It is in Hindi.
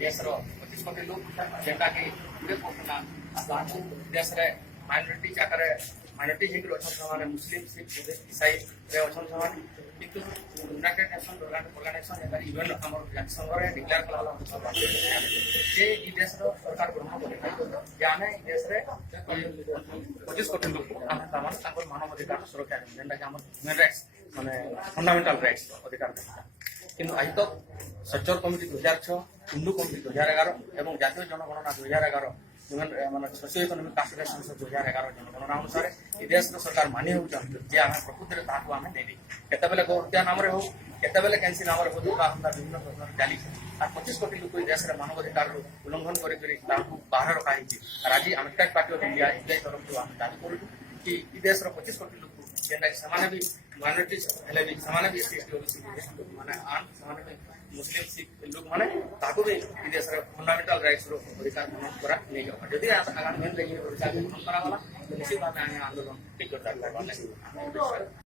देशर 25 कोटी लोक जेनटा कि जुड़े पड़ना देश रे माइनॉरिटी जाकर माइनॉरिटी हिंदू अच्छा समाने मुस्लिम सिख बुद्धिस्ट ईसाई रे अच्छा समाने किंतु united nation organisation and even हमर जातिसंघ रे डिक्लेयर कला होला जे ई देश रो सरकार ग्रहण करे जे आमे ई देश रे 25 कोटी लोक हम तमाम तांकर मानव अधिकार सुरक्षा जेनटा कि हमर ह्यूमन राइट्स माने फंडामेंटल राइट्स अधिकार किंतु आज तक सच्चर कमिटी 2006 हिंदू कमिटी 2011 एवं जातीय जनगणना 2011 ମାନେ ସୋସିଓ ଇକୋନୋମିକ କ୍ଲାସିଫିକେସନ 2011 ଜନଗଣନା ଅନୁସାରେ ଏ ଦେଶର ସରକାର ମାନି ହେଉଛନ୍ତି ଯେ ଆମେ ପ୍ରକୃତିରେ ତାହାକୁ ଆମେ ଦେଇଦେଇ କେତେବେଳେ ହତ୍ୟା ନାମରେ ହଉ କେତେବେଳେ କେନ୍ସି ନାମରେ ହଉ ବିଭିନ୍ନ ପ୍ରକାର ଚାଲିଛି আর 25 কোটি লোক এই দেশের মানবাধিকার উল্লঙ্ঘন করে তাহাକୁ ବାହାରେ ରଖାହେଇଛି আর ଆଜି Ambedkar party of India SDI ତରଫରୁ ଆମେ ଦାବି କରୁଛୁ କି ଏ ଦେଶର 25 କୋଟି ଲୋକ ଯେନ୍ଟାକି ସେମାନେ ବି ମାଇନରିଟି ହେଲେ ବି ସେମାନେ ବି ଏସ୍ସି ଏସ୍ଟି ଓବିସି ମାନେ ସେମାନେ ବି मुस्लिम सिख लोक मैंने भी देश फंडामेंटल राइट्स अधिकार मनन करा नहीं जाओ जदि आगामी दिन अधिकार मनन करा निश्चित भाव आंदोलन टीका